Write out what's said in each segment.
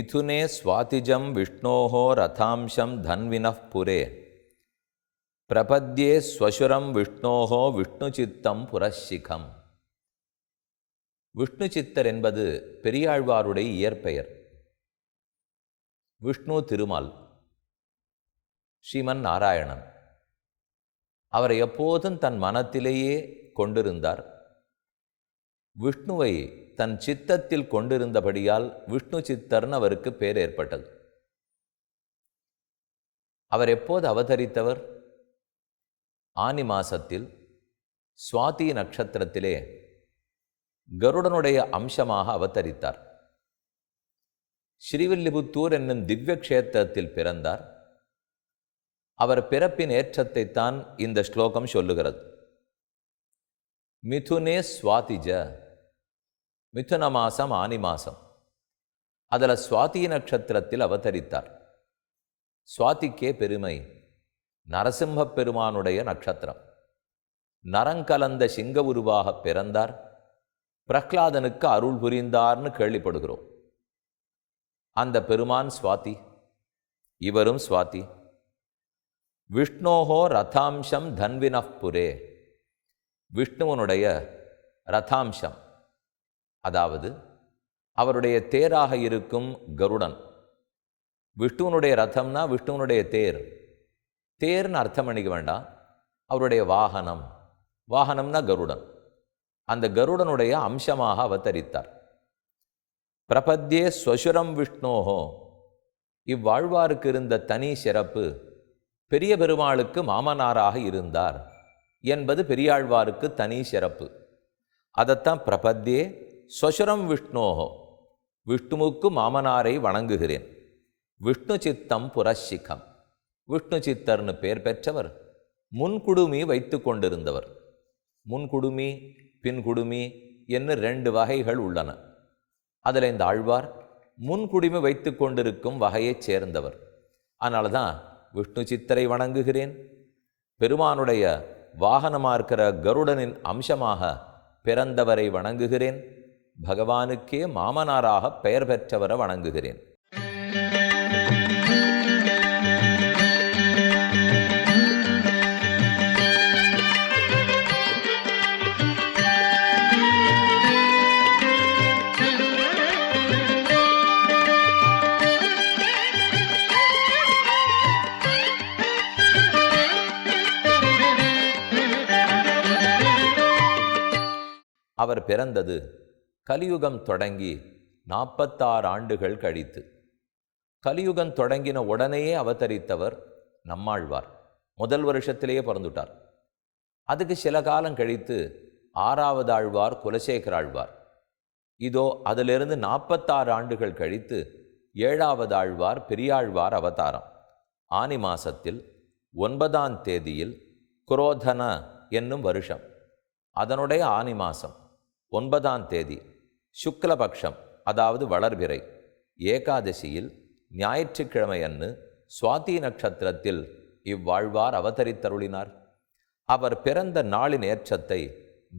மிதுனே ஸ்வாதிஜம் விஷ்ணோஹோ ரதாம்சம் தன்வினஃ புரே பிரபத்யே ஸ்வசுரம் விஷ்ணோஹோ விஷ்ணு சித்தம் புரஷிகம். விஷ்ணு சித்தர் என்பது பெரியாழ்வாருடைய இயற்பெயர். விஷ்ணு திருமால், ஸ்ரீமன் நாராயணன். அவரை எப்போதும் தன் மனத்திலேயே கொண்டிருந்தார். விஷ்ணுவை தன் சித்தத்தில் கொண்டிருந்தபடியால் விஷ்ணு சித்தர்னு அவருக்கு பேர் ஏற்பட்டது. அவர் எப்போது அவதரித்தவர்? ஆனி மாசத்தில் சுவாதி நட்சத்திரத்திலே கருடனுடைய அம்சமாக அவதரித்தார். ஸ்ரீவில்லிபுத்தூர் என்னும் திவ்ய க்ஷேத்திரத்தில் பிறந்தார். அவர் பிறப்பின் ஏற்றத்தைத்தான் இந்த ஸ்லோகம் சொல்லுகிறது. மிதுனே ஸ்வாதிஜ, மிதுன மாசம் ஆனி மாசம், அதில் சுவாதி நட்சத்திரத்தில் அவதரித்தார். சுவாதிக்கே பெருமை. நரசிம்ம பெருமானுடைய நட்சத்திரம். நரங்கலந்த சிங்க உருவாக பிறந்தார். பிரஹ்லாதனுக்கு அருள் புரிந்தார்னு கேள்விப்படுகிறோம். அந்த பெருமான் சுவாதி, இவரும் சுவாதி. விஷ்ணோஹோ ரதாம்சம் தன்வினஃ புரே, விஷ்ணுவனுடைய ரதாம்சம், அதாவது அவருடைய தேராக இருக்கும் கருடன். விஷ்ணுவனுடைய ரதம்னா விஷ்ணுவனுடைய தேர். தேர்னு அர்த்தம் பண்ணிக்க வேண்டாம், அவருடைய வாகனம். வாகனம்னா கருடன். அந்த கருடனுடைய அம்சமாக அவதரித்தார். பிரபத்யே ஸ்வசுரம் விஷ்ணோஹோ, இவ்வாழ்வாருக்கு இருந்த தனி சிறப்பு பெரிய பெருமாளுக்கு மாமனாராக இருந்தார் என்பது பெரியாழ்வாருக்கு தனி சிறப்பு. அதைத்தான் பிரபத்யே ஸ்வசுரம் விஷ்ணோஹோ, விஷ்ணுவுக்கு மாமனாரை வணங்குகிறேன். விஷ்ணு சித்தம் புரஷிகம், விஷ்ணு சித்தர்னு பேர் பெற்றவர். முன்குடுமி வைத்து கொண்டிருந்தவர். முன்குடுமி பின்குடுமி என்று 2 வகைகள் உள்ளன. அதில் இந்த ஆழ்வார் முன்குடுமி வைத்து கொண்டிருக்கும் வகையைச் சேர்ந்தவர். அதனால தான் விஷ்ணு சித்தரை வணங்குகிறேன். பெருமானுடைய வாகனமாக இருக்கிற கருடனின் அம்சமாக பிறந்தவரை வணங்குகிறேன். பகவானுக்கே மாமனாராக பெயர் பெற்றவரை வணங்குகிறேன். அவர் பிறந்தது கலியுகம் தொடங்கி 46 ஆண்டுகள் கழித்து. கலியுகம் தொடங்கின உடனேயே அவதரித்தவர் நம்மாழ்வார். முதல் வருஷத்திலேயே பிறந்துட்டார். அதுக்கு சில காலம் கழித்து 6வது ஆழ்வார் குலசேகர ஆழ்வார். இதோ அதிலிருந்து 46 ஆண்டுகள் கழித்து 7வது ஆழ்வார் பெரியாழ்வார் அவதாரம். ஆனி மாசத்தில் 9ஆம் தேதியில் குரோதன என்னும் வருஷம், அதனுடைய ஆனி மாசம் 9ஆம் தேதி சுக்லபக்ஷம், அதாவது வளர்பிறை ஏகாதசியில் ஞாயிற்றுக்கிழமை அன்று சுவாதி நட்சத்திரத்தில் இவ்வாழ்வார் அவதரித்தருளினார். அவர் பிறந்த நாளின் ஏற்றத்தை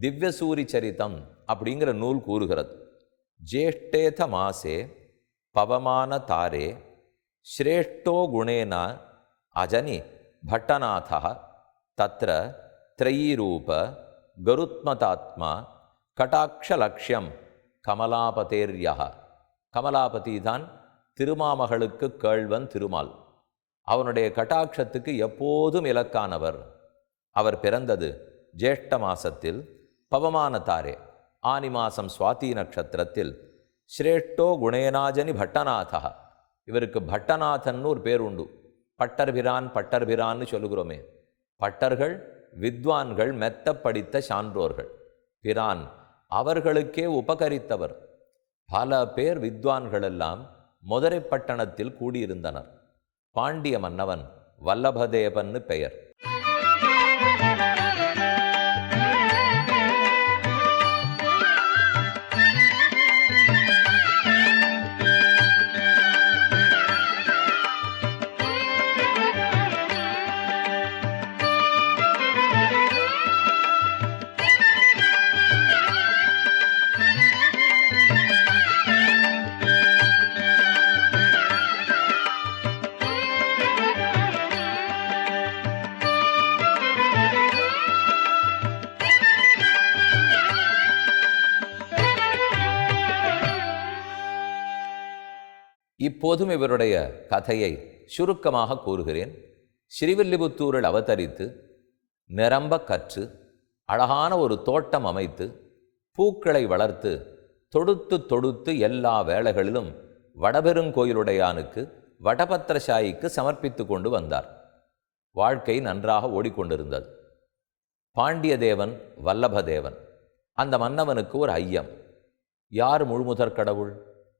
திவ்யசூரி சரிதம் அப்படிங்கிற நூல் கூறுகிறது. ஜேஷ்டேத மாசே பவமான தாரே ஸ்ரேஷ்டோ குணேன அஜனி பட்டநாத தத்ர த்ரயீரூப கருத்மதாத்மா கடாட்சலக்ஷ்யம் கமலாபதேர்யா. கமலாபதி தான் திருமாமகளுக்கு கேள்வன் திருமால். அவனுடைய கட்டாட்சத்துக்கு எப்போதும் இலக்கானவர். அவர் பிறந்தது ஜேஷ்ட மாசத்தில் பவமான தாரே ஆனி மாசம் சுவாதி நட்சத்திரத்தில். ஸ்ரேஷ்டோ குணேனாஜனி பட்டநாதா, இவருக்கு பட்டநாதன் ஒரு பேர் உண்டு. பட்டர்பிரான் பட்டர்பிரான்னு சொல்லுகிறோமே. பட்டர்கள் வித்வான்கள், மெத்த படித்த சான்றோர்கள். பிரான் அவர்களுக்கே உபகரித்தவர். பல பேர் வித்வான்கள் எல்லாம் மதுரை பட்டணத்தில் கூடியிருந்தனர். பாண்டிய மன்னவன் வல்லபதேவன்னு பெயர். இப்போதும் இவருடைய கதையை சுருக்கமாக கூறுகிறேன். ஸ்ரீவில்லிபுத்தூரில் அவதரித்து நிரம்ப கற்று அழகான ஒரு தோட்டம் அமைத்து பூக்களை வளர்த்து தொடுத்து தொடுத்து எல்லா வேளைகளிலும் வடபெருங்கோயிலுடையானுக்கு வடபத்திரசாயிக்கு சமர்ப்பித்து கொண்டு வந்தார். வாழ்க்கை நன்றாக ஓடிக்கொண்டிருந்தது. பாண்டியதேவன் வல்லபதேவன் அந்த மன்னவனுக்கு ஒரு ஐயம். யார் முழுமுதற் கடவுள்,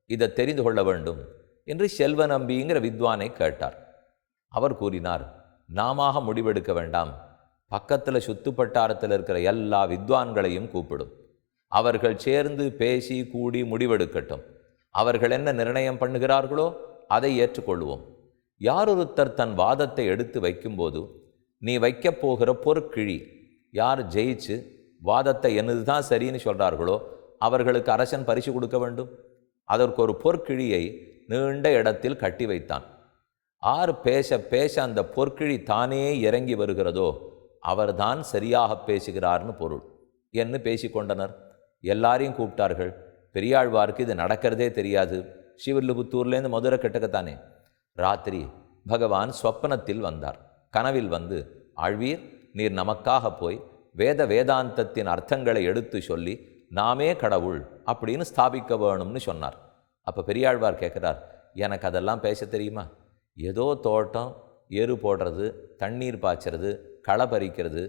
இதை தெரிந்து கொள்ள வேண்டும் என்று செல்வநம்பிங்கிற வித்வானை கேட்டார். அவர் கூறினார், நாம முடிவெடுக்க வேண்டாம், பக்கத்தில் சுத்துப்பட்டாரத்தில் இருக்கிற எல்லா வித்வான்களையும் கூப்பிடும், அவர்கள் சேர்ந்து பேசி கூடி முடிவெடுக்கட்டும், அவர்கள் என்ன நிர்ணயம் பண்ணுகிறார்களோ அதை ஏற்றுக்கொள்வோம். யாரொருத்தர் தன் வாதத்தை எடுத்து வைக்கும்போது நீ வைக்கப் போகிற பொற்கிழி யார் ஜெயிச்சு வாதத்தை என்னது தான் சரின்னு சொல்கிறார்களோ அவர்களுக்கு அரசன் பரிசு கொடுக்க வேண்டும். அதற்கு ஒரு பொற்கிழியை நீண்ட இடத்தில் கட்டி வைத்தான். ஆறு பேச பேச அந்த பொற்கிழி தானே இறங்கி வருகிறதோ அவர்தான் சரியாக பேசுகிறார்னு பொருள் என்று பேசிக்கொண்டனர். எல்லாரையும் கூப்பிட்டார்கள். பெரியாழ்வாருக்கு இது நடக்கிறதே தெரியாது. ஸ்ரீவில்லிபுத்தூர்லேருந்து மதுரை கிட்டக்கத்தானே. ராத்திரி பகவான் சொப்பனத்தில் வந்தார். கனவில் வந்து, ஆழ்வீர், நீர் நமக்காக போய் வேதாந்தத்தின் அர்த்தங்களை எடுத்து சொல்லி நாமே கடவுள் அப்படின்னு ஸ்தாபிக்க வேணும்னு சொன்னார். அப்போ பெரியாழ்வார் கேட்குறார், எனக்கு அதெல்லாம் பேச தெரியுமா? ஏதோ தோட்டம், எரு போடுறது, தண்ணீர் பாய்ச்சறது, களை பறிக்கிறது,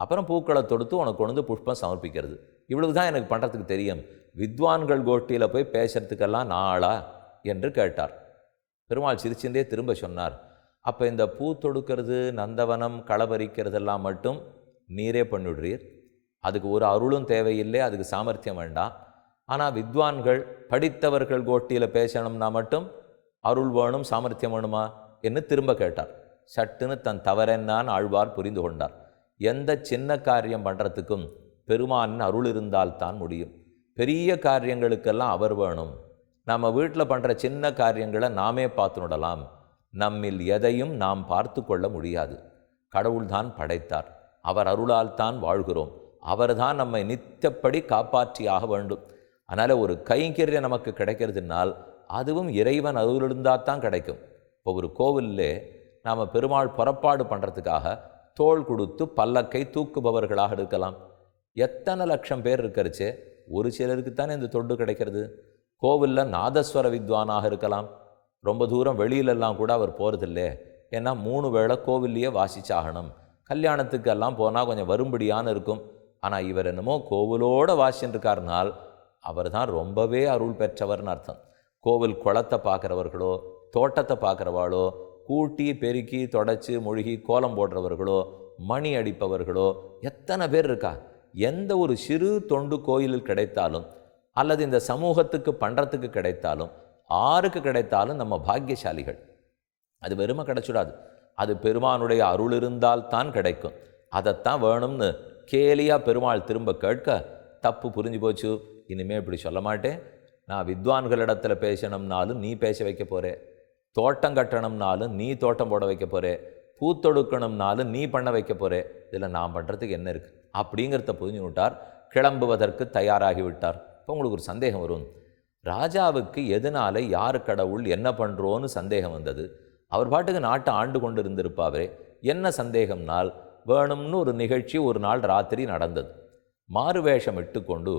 அப்புறம் பூக்களை தொடுத்து உனக்கு கொண்டு வந்து புஷ்பம் சமர்ப்பிக்கிறது, இவ்வளவு தான் எனக்கு பண்ணுறதுக்கு தெரியும். வித்வான்கள் கோஷ்டியில் போய் பேசுறதுக்கெல்லாம் நாளா என்று கேட்டார். பெருமாள் சிரிச்சுட்டே திரும்ப சொன்னார், அப்போ இந்த பூ தொடுக்கிறது, நந்தவனம், களபறிக்கிறதெல்லாம் மட்டும் நீரே பண்ணிவிடுறீர், அதுக்கு ஒரு அருளும் தேவையில்லை, அதுக்கு சாமர்த்தியம் வேண்டாம். ஆனால் வித்வான்கள் படித்தவர்கள் கோஷ்டியில் பேசணும்னா மட்டும் அருள் வேணும், சாமர்த்தியம் வேணுமா என்று திரும்ப கேட்டார். சட்டுன்னு தன் தவறென்னான் ஆழ்வார் புரிந்து கொண்டார். எந்த சின்ன காரியம் பண்ணுறதுக்கும் பெருமானின் அருள் இருந்தால்தான் முடியும். பெரிய காரியங்களுக்கெல்லாம் அவர் வேணும். நம்ம வீட்டில் பண்ணுற சின்ன காரியங்களை நாமே பார்த்துடலாம். நம்மில் எதையும் நாம் பார்த்து கொள்ள முடியாது. கடவுள்தான் படைத்தார், அவர் அருளால் தான் வாழ்கிறோம், அவர்தான் நம்மை நித்தப்படி காப்பாற்றியாக வேண்டும். அதனால் ஒரு கைங்கரியம் நமக்கு கிடைக்கிறதுனால் அதுவும் இறைவன் அருளிருந்தால் தான் கிடைக்கும். இப்போ ஒரு கோவிலில் நாம் பெருமாள் புறப்பாடு பண்ணுறதுக்காக தோள் கொடுத்து பல்லக்கை தூக்குபவர்களாக இருக்கலாம். எத்தனை லட்சம் பேர் இருக்கிறச்சே ஒரு சிலருக்கு தானே இந்த தொண்டு கிடைக்கிறது. கோவிலில் நாதஸ்வர வித்வானாக இருக்கலாம். ரொம்ப தூரம் வெளியிலெல்லாம் கூட அவர் போகிறதில்லை. ஏன்னா 3 வேளை கோவில்லையே வாசிச்சாகணும். கல்யாணத்துக்கெல்லாம் போனால் கொஞ்சம் வரும்படியான்னு இருக்கும். ஆனால் இவர் என்னமோ கோவிலோடு வாசிச்சுருக்காருனால் அவர் தான் ரொம்பவே அருள் பெற்றவர்னு அர்த்தம். கோவில் குளத்தை பார்க்குறவர்களோ, தோட்டத்தை பார்க்குறவாளோ, கூட்டி பெருக்கி தொடச்சி மொழிகி கோலம் போடுறவர்களோ, மணி அடிப்பவர்களோ எத்தனை பேர் இருக்கா. எந்த ஒரு சிறு தொண்டு கோயிலில் கிடைத்தாலும் அல்லது இந்த சமூகத்துக்கு பண்ணுறதுக்கு கிடைத்தாலும், ஆருக்கு கிடைத்தாலும் நம்ம பாக்கியசாலிகள். அது வெறுமை கிடைச்சிடாது, அது பெருமானுடைய அருள் இருந்தால் தான் கிடைக்கும். அதைத்தான் வேணும்னு கேலியாக பெருமாள் திரும்ப கேட்க, தப்பு புரிஞ்சு போச்சு, இனிமேல் இப்படி சொல்ல மாட்டேன். நான் வித்வான்களிடத்தில் பேசணும்னாலும் நீ பேச வைக்க போகிறே, தோட்டம் கட்டணும்னாலும் நீ தோட்டம் போட வைக்க போகிறே, பூத்தொடுக்கணும்னாலும் நீ பண்ண வைக்க போகிறே, இதில் நான் பண்ணுறதுக்கு என்ன இருக்குது அப்படிங்கிறத புரிஞ்சு விட்டார். கிளம்புவதற்கு தயாராகிவிட்டார். இப்போ உங்களுக்கு ஒரு சந்தேகம் வரும், ராஜாவுக்கு எதனால யார் கடவுள் என்ன பண்ணுறோன்னு சந்தேகம் வந்தது. அவர் பாட்டுக்கு நாட்டை ஆண்டு கொண்டு இருந்திருப்பாவே. என்ன சந்தேகம்னால், வேணும்னு ஒரு நிகழ்ச்சி ஒரு நாள் ராத்திரி நடந்தது. மாறுவேஷம் இட்டுக்கொண்டு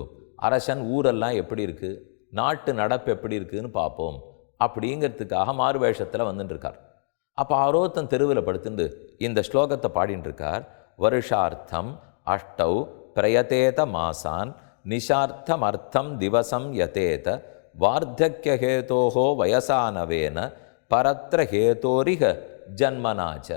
அரசன் ஊரெல்லாம் எப்படி இருக்குது, நாட்டு நடப்பு எப்படி இருக்குதுன்னு பார்ப்போம் அப்படிங்கிறதுக்காக மாறுவேஷத்தில் வந்துட்டுருக்கார். அப்போ ஆரோத்தன் தெருவில் படுத்துட்டு இந்த ஸ்லோகத்தை பாடின்னு இருக்கார். வருஷார்த்தம் அஷ்டௌ பிரயதேத மாசான் நிஷார்த்தம் அர்த்தம் திவசம் யதேத வார்த்தக்யஹேதோஹோ வயசானவேன பரத்ர ஹேதோரிக ஜன்மனாச்ச.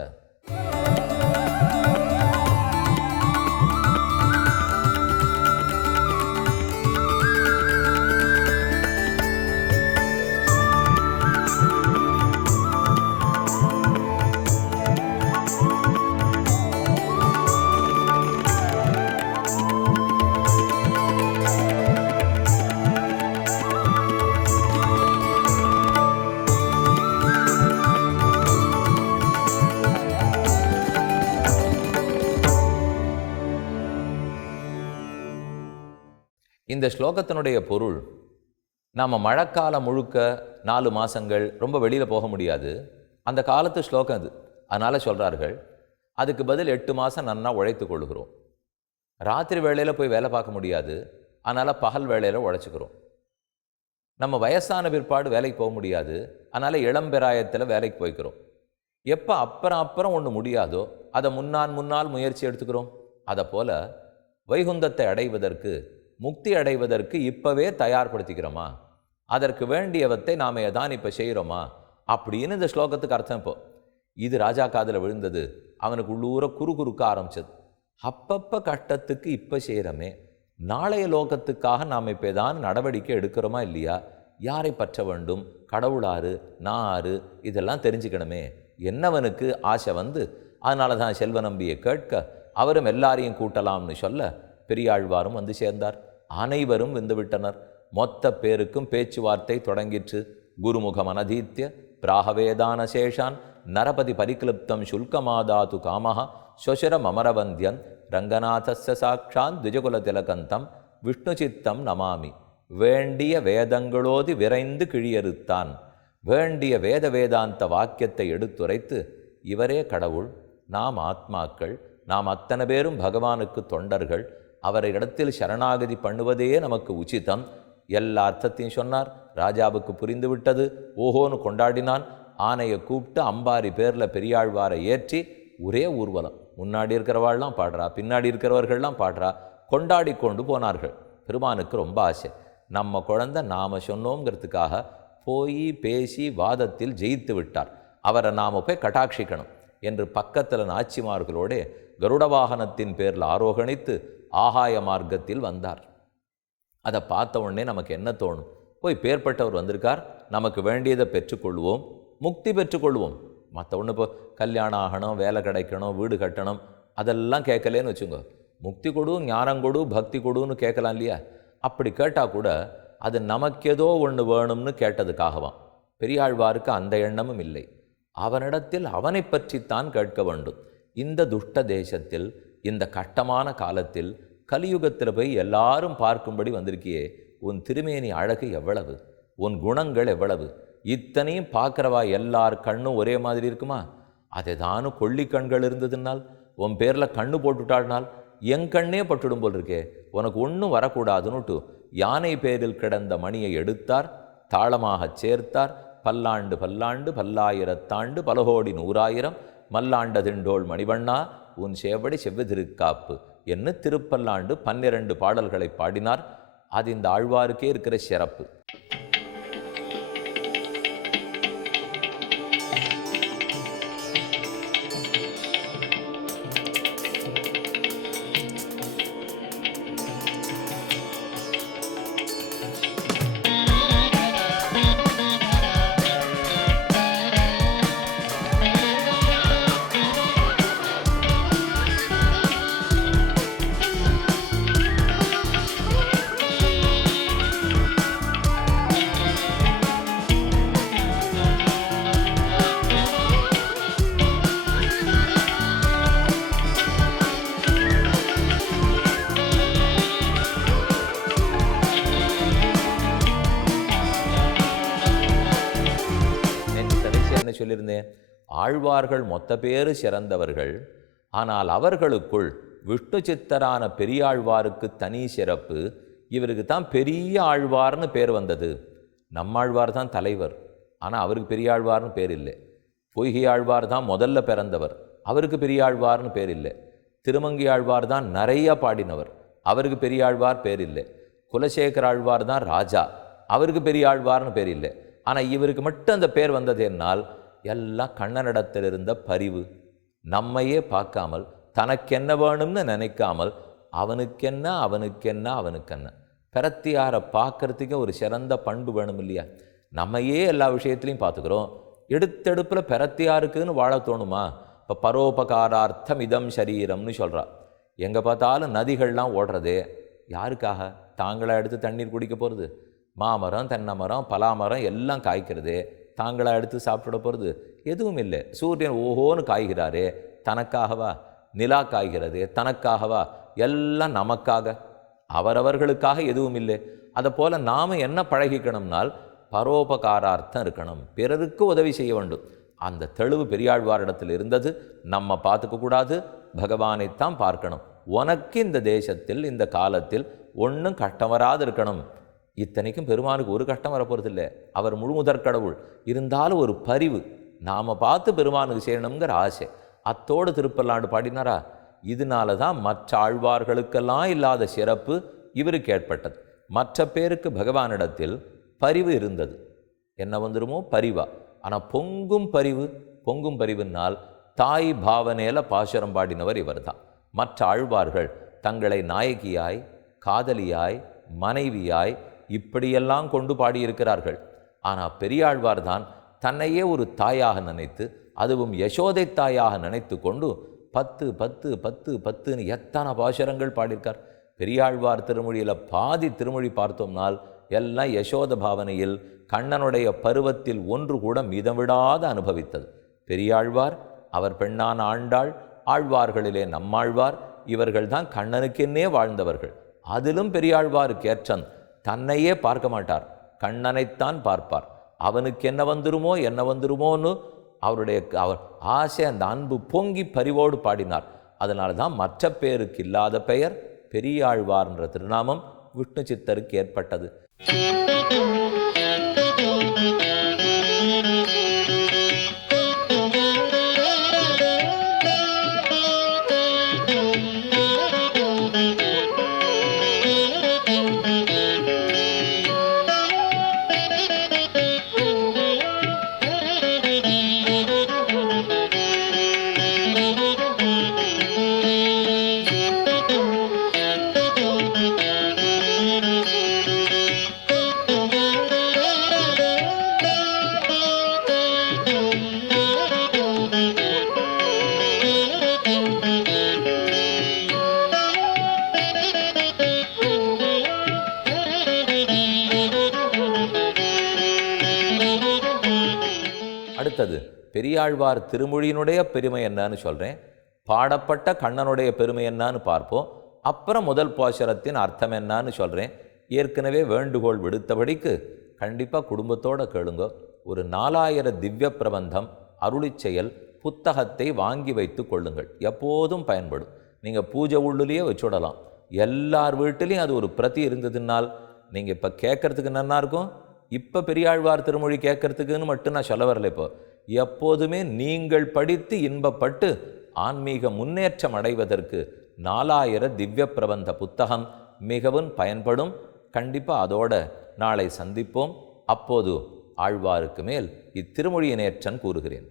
இந்த ஸ்லோகத்தினுடைய பொருள், நாம் மழைக்காலம் முழுக்க 4 மாதங்கள் ரொம்ப வெளியில் போக முடியாது. அந்த காலத்து ஸ்லோகம் அது. அதனால் சொல்கிறார்கள், அதுக்கு பதில் 8 மாதம் நன்னா உழைத்து கொள்கிறோம். ராத்திரி வேளையில் போய் வேலை பார்க்க முடியாது, அதனால் பகல் வேளையில் உழைச்சிக்கிறோம். நம்ம வயசான பிற்பாடு வேலைக்கு போக முடியாது, அதனால் இளம்பெராயத்தில் வேலைக்கு போய்க்கிறோம். எப்போ அப்புறம் ஒன்று முடியாதோ அதை முன்னால் முயற்சி எடுத்துக்கிறோம். அதை போல் வைகுந்தத்தை அடைவதற்கு, முக்தி அடைவதற்கு இப்போவே தயார்படுத்திக்கிறோமா? அதற்கு வேண்டியவத்தை நாம் எதான் இப்போ செய்கிறோமா அப்படின்னு இந்த ஸ்லோகத்துக்கு அர்த்தம். இப்போ இது ராஜா காதில் விழுந்தது. அவனுக்கு உள்ளூர குறுக்க ஆரம்பிச்சது. அப்பப்போ கஷ்டத்துக்கு இப்போ செய்கிறோமே, நாளைய லோகத்துக்காக நாம் இப்போ ஏதான் நடவடிக்கை எடுக்கிறோமா இல்லையா? யாரை பற்ற வேண்டும், கடவுளாரு நான் ஆறு, இதெல்லாம் தெரிஞ்சுக்கணுமே. என்னவனுக்கு ஆசை வந்து அதனால தான் செல்வ நம்பியை கேட்க அவரும் எல்லாரையும் கூட்டலாம்னு சொல்ல பெரியாழ்வாரும் வந்து சேர்ந்தார். அனைவரும் வந்துவிட்டனர். மொத்த பேருக்கும் பேச்சுவார்த்தை தொடங்கிற்று. குருமுகம் அனதீத்திய பிராகவேதான சேஷான் நரபதி பரிக்ளிப்தம் சுல்கமாதாது காமஹா ஸ்வசரம் அமரவந்தியன் ரங்கநாதஸ்ய சாட்சான் திஜகுல திலகந்தம் விஷ்ணு சித்தம் நமாமி. வேண்டிய வேதங்களோதி விரைந்து கிழியறுத்தான். வேண்டிய வேதாந்த வாக்கியத்தை எடுத்துரைத்து, இவரே கடவுள், நாம் ஆத்மாக்கள், நாம் அத்தனை பேரும் பகவானுக்கு தொண்டர்கள், அவரை இடத்தில் சரணாகதி பண்ணுவதே நமக்கு உச்சிதம், எல்லா அர்த்தத்தையும் சொன்னார். ராஜாவுக்கு புரிந்து விட்டது. ஓஹோன்னு கொண்டாடினான். ஆனையை கூப்பிட்டு அம்பாரி பேரில் பெரியாழ்வாரை ஏற்றி ஒரே ஊர்வலம். முன்னாடி இருக்கிறவாள்லாம் பாடுறா, பின்னாடி இருக்கிறவர்கள்லாம் பாடுறா, கொண்டாடி கொண்டு போனார்கள். பெருமானுக்கு ரொம்ப ஆசை. நம்ம குழந்தை நாம் சொன்னோங்கிறதுக்காக போய் பேசி வாதத்தில் ஜெயித்து விட்டார். அவரை நாம் போய் கட்டாட்சிக்கணும் என்று பக்கத்தில் நாச்சிமார்களோட கருட வாகனத்தின் பேரில் ஆரோகணித்து ஆகாய மார்க்கத்தில் வந்தார். அதை பார்த்த உடனே நமக்கு என்ன தோணும்? போய் பேர்பட்டவர் வந்திருக்கார், நமக்கு வேண்டியதை பெற்றுக்கொள்வோம், முக்தி பெற்றுக்கொள்வோம். மற்ற ஒன்று இப்போ கல்யாணம் ஆகணும், வேலை கிடைக்கணும், வீடு கட்டணும், அதெல்லாம் கேட்கலேன்னு வச்சுங்க. முக்தி கொடு, ஞானம் கொடு, பக்தி கொடுன்னு கேட்கலாம் இல்லையா? அப்படி கேட்டால் கூட அது நமக்கேதோ ஒன்று வேணும்னு கேட்டதுக்காகவாம். பெரியாழ்வாருக்கு அந்த எண்ணமும் இல்லை. அவனிடத்தில் அவனை பற்றித்தான் கேட்க வேண்டும். இந்த துஷ்ட தேசத்தில், இந்த கஷ்டமான காலத்தில், கலியுகத்தில் போய் எல்லாரும் பார்க்கும்படி வந்திருக்கியே, உன் திருமேனி அழகு எவ்வளவு, உன் குணங்கள் எவ்வளவு, இத்தனையும் பார்க்குறவா எல்லார் கண்ணும் ஒரே மாதிரி இருக்குமா? அதை தானும் கொள்ளி கண்கள் இருந்ததுனால், உன் பேரில் கண்ணு போட்டுட்டாள்னால் என் கண்ணே பட்டுடும் போல் இருக்கே, உனக்கு ஒன்றும் வரக்கூடாதுன்னுட்டு யானை பேரில் கிடந்த மணியை எடுத்தார், தாளமாகச் சேர்த்தார். பல்லாண்டு பல்லாண்டு பல்லாயிரத்தாண்டு பலகோடி நூறாயிரம் மல்லாண்ட திண்டோள் மணிவண்ணா உன் சேவடி செவ்வி திருக்காப்பு என்று திருப்பல்லாண்டு 12 பாடல்களை பாடினார். அது இந்த ஆழ்வாருக்கே இருக்கிற சிறப்பு. சொல்லியிருந்தேன், ஆழ்வார்கள் மொத்த பேரு சிறந்தவர்கள். ஆனால் அவர்களுக்குள் விஷ்ணு சித்தரான பெரியாழ்வாருக்கு தனி சிறப்பு. இவருக்கு தான் பெரிய ஆழ்வார்னு பேர் வந்தது. நம்மாழ்வார் தான் தலைவர், ஆனால் அவருக்கு பெரியாழ்வார்னு பேர் இல்லை. பொய்கை ஆழ்வார் தான் முதல்ல பிறந்தவர், அவருக்கு பெரியாழ்வார்னு பேர் இல்லை. திருமங்கி ஆழ்வார் தான் நிறைய பாடினவர், அவருக்கு பெரியாழ்வார் பேர் இல்லை. குலசேகர ஆழ்வார் தான் ராஜா, அவருக்கு பெரியாழ்வார்னு பேர் இல்லை. ஆனால் இவருக்கு மட்டும் அந்த பேர் வந்தது என்னால் எல்லாம் கண்ணனிடத்தில் இருந்த பரிவு. நம்மையே பார்க்காமல், தனக்கென்ன வேணும்னு நினைக்காமல், அவனுக்கென்ன அவனுக்கென்ன அவனுக்கென்ன. பிரத்தியாரை பார்க்கறதுக்கே ஒரு சிறந்த பண்பு வேணும் இல்லையா? நம்மையே எல்லா விஷயத்துலையும் பார்த்துக்கிறோம், எடுத்தெடுப்பில் பிரத்தியாருக்குன்னு வாழ தோணுமா? இப்போ பரோபகாரார்த்தம் இதம் சரீரம்னு சொல்கிறா. எங்கே பார்த்தாலும் நதிகள்லாம் ஓடுறதே யாருக்காக? தாங்களா எடுத்து தண்ணீர் குடிக்க போகிறது? மாமரம், தென்னை மரம், பலாமரம் எல்லாம் காய்க்கிறதே தாங்களா எடுத்து சாப்பிட போகிறது? எதுவும் இல்லை. சூரியன் ஓஹோன்னு காய்கிறாரே தனக்காகவா? நிலா காய்கிறதே தனக்காகவா? எல்லாம் நமக்காக, அவரவர்களுக்காக எதுவும் இல்லை. அதை போல் நாம் என்ன பழகிக்கணும்னால் பரோபகாரார்த்தம் இருக்கணும், பிறருக்கு உதவி செய்ய வேண்டும். அந்த தெளிவு பெரியாழ்வாரிடத்தில் இருந்தது. நம்ம பார்த்துக்கக்கூடாது, பகவானைத்தான் பார்க்கணும். உனக்கு இந்த தேசத்தில் இந்த காலத்தில் ஒன்றும் கஷ்டம் வராது இருக்கணும். இத்தனைக்கும் பெருமானுக்கு ஒரு கஷ்டம் வரப்போகிறதில்லை, அவர் முழு முதற் கடவுள். இருந்தாலும் ஒரு பரிவு, நாம் பார்த்து பெருமானுக்கு செய்யணுங்கிற ஆசை. அத்தோடு திருப்பல்லாண்டு பாடினாரா. இதனால தான் மற்ற ஆழ்வார்களுக்கெல்லாம் இல்லாத சிறப்பு இவருக்கு ஏற்பட்டது. மற்ற பேருக்கு பகவானிடத்தில் பரிவு இருந்தது, என்ன வந்துருமோ பரிவா. ஆனால் பொங்கும் பரிவுன்னால் தாய் பாவனையில் பாசுரம் பாடினவர் இவர் தான். மற்ற ஆழ்வார்கள் தங்களை நாயகியாய், காதலியாய், மனைவியாய் இப்படியெல்லாம் கொண்டு பாடியிருக்கிறார்கள். ஆனால் பெரியாழ்வார் தான் தன்னையே ஒரு தாயாக நினைத்து, அதுவும் யசோதை தாயாக நினைத்து கொண்டு 10 10 10 10ன்னு எத்தனை பாசுரங்கள் பாடியிருக்கார். பெரியாழ்வார் திருமொழியில் பாதி திருமொழி பார்த்தோம்னால் எல்லாம் யசோத பாவனையில் கண்ணனுடைய பருவத்தில் ஒன்று கூட மிதவிடாத அனுபவித்தது. பெரியாழ்வார், அவர் பெண்ணான ஆண்டாள், ஆழ்வார்களிலே நம்மாழ்வார், இவர்கள் தான் கண்ணனுக்கென்னே வாழ்ந்தவர்கள். அதிலும் பெரியாழ்வாருக்கு ஏற்றன் தன்னையே பார்க்க மாட்டார், கண்ணனைத்தான் பார்ப்பார். அவனுக்கு என்ன வந்துருமோன்னு அவர் ஆசை, அந்த அன்பு பொங்கி பரிவோடு பாடினார். அதனால தான் மற்ற பேருக்கு இல்லாத பெயர் பெரியாழ்வார்ன்ற திருநாமம் விஷ்ணு சித்தருக்கு ஏற்பட்டது. அடுத்தது பெரியாழ்வார் திருமொழியினுடைய பெருமை என்னன்னு சொல்கிறேன், பாடப்பட்ட கண்ணனுடைய பெருமை என்னன்னு பார்ப்போம். அப்புறம் முதல் பாசுரத்தின் அர்த்தம் என்னன்னு சொல்கிறேன். ஏற்கனவே வேண்டுகோள் விடுத்தபடிக்கு கண்டிப்பாக குடும்பத்தோடு கேளுங்க. ஒரு 4000 திவ்ய பிரபந்தம் அருளிச் செயல் புத்தகத்தை வாங்கி வைத்து கொள்ளுங்கள், எப்போதும் பயன்படும். நீங்கள் பூஜை உள்ளுலேயே வச்சுடலாம். எல்லார் வீட்டிலையும் அது ஒரு பிரதி இருந்ததுனால் நீங்கள் இப்போ கேட்குறதுக்கு நல்லா இருக்கும். இப்போ பெரியாழ்வார் திருமொழி கேட்கறதுக்குன்னு மட்டும் நான் சொல்ல வரல. இப்போ எப்போதுமே நீங்கள் படித்து இன்பப்பட்டு ஆன்மீக முன்னேற்றம் அடைவதற்கு 4000 திவ்ய பிரபந்த புத்தகம் மிகவும் பயன்படும். கண்டிப்பாக அதோட நாளை சந்திப்போம். அப்போது ஆழ்வாருக்கு மேல் இத்திருமொழியினேற்றன் கூறுகிறேன்.